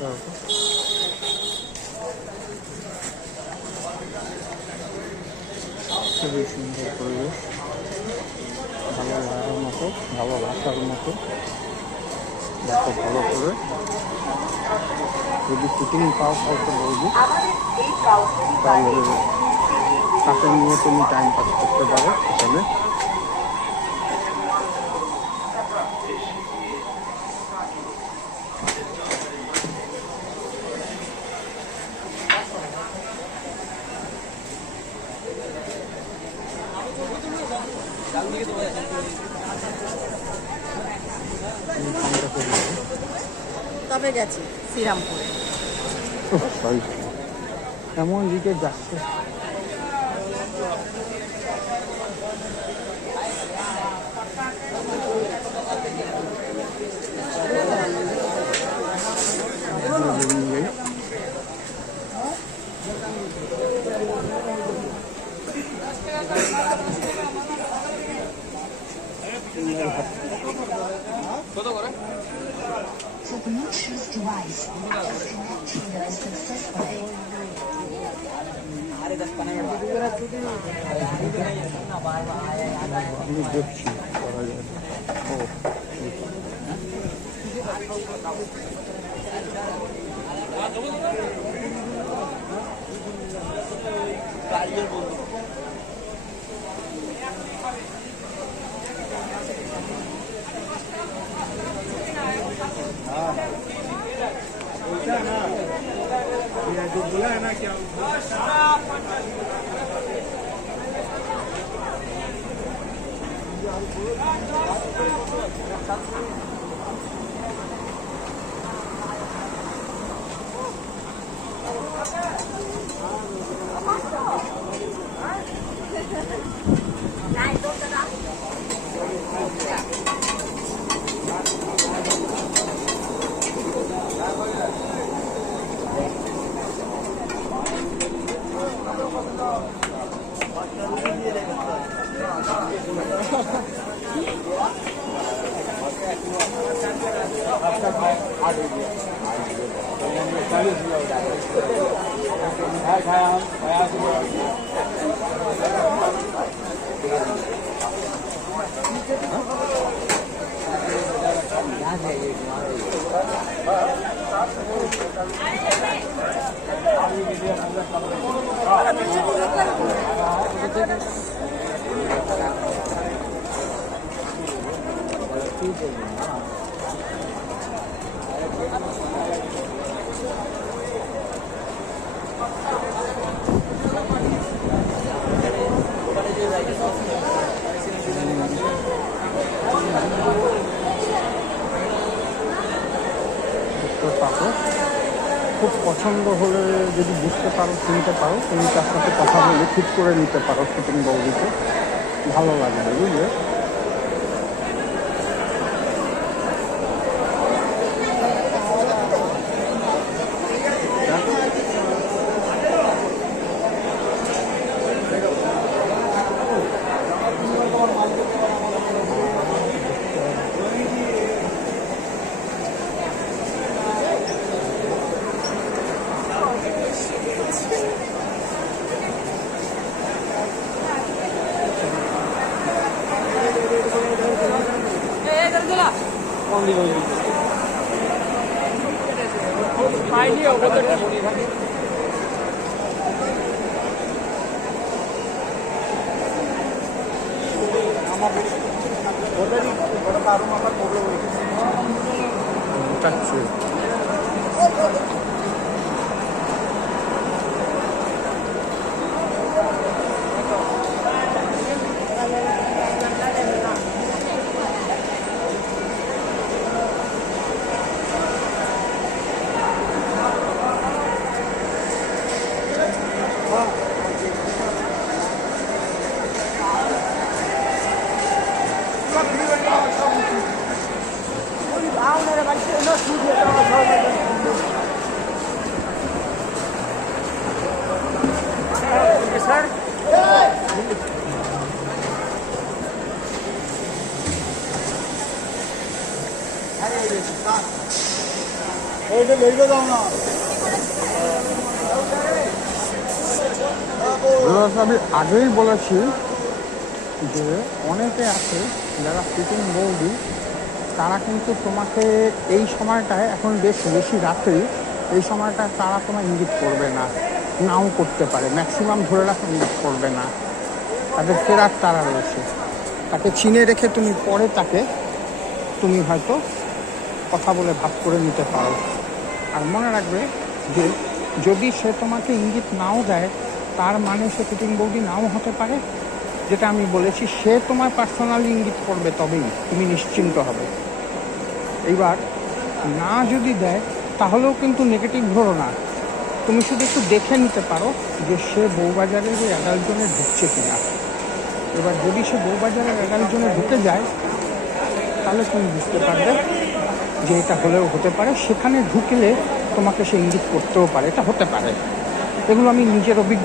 থাকো। খুবই সুন্দর পরিবেশ, ভালো লাগার মতো, ভালো বাসার মতো। দেখো ভালো করে, যদি শুটিং পাও কাউকে বলবো, তাহলে তাকে নিয়ে তুমি টাইম পাস করতে পারো এখানে। তবে গেছি শ্রীরামপুরে। এমন দিকে যাচ্ছে। কত করে? The Bluetooth device is connected successfully. আমি দেখছি করা যায়। जो बोला है ना क्या খুব পছন্দ হলে যদি বুঝতে পারো, চিনতে পারো, তুমি তার সাথে কথা বলে ঠিক করে নিতে পারো শুটিং বলবিতে, ভালো লাগবে, বুঝলে? আমি আগেই বলেছি যে অনেকে আছে যারা সিটিং বৌদি, তারা কিন্তু তোমাকে এই সময়টায়, এখন বেশ বেশি রাত্রি, এই সময়টায় তারা তোমার ইঙ্গিত করবে না, নাও করতে পারে, ম্যাক্সিমাম ধরে রাখা ইঙ্গিত করবে না। তাদের ফেরার তারা রয়েছে, তাকে চিনে রেখে তুমি পরে তাকে তুমি হয়তো কথা বলে ভাগ করে নিতে পারো। আর মনে রাখবে যে যদি সে তোমাকে ইঙ্গিত নাও দেয়, তার মানে সে ফিটিং বৌদি নাও হতে পারে। যেটা আমি বলেছি, সে তোমার পার্সোনালি ইঙ্গিত করবে, তবেই তুমি নিশ্চিন্ত হবে। এইবার না যদি দেয়, তাহলেও কিন্তু নেগেটিভ ধরো না, তুমি শুধু একটু দেখে নিতে পারো যে সে বউবাজারের ওই 11 জনে ঢুকছে কিনা। এবার যদি সে বউবাজারের 11 জনে ঢুকে যায়, তাহলে তুমি বুঝতে পারবে যে এটা হলেও হতে পারে। সেখানে ঢুকলে তোমাকে সে ইঙ্গিত করতেও পারে, এটা হতে পারে। এগুলো আমি নিজের অভিজ্ঞতা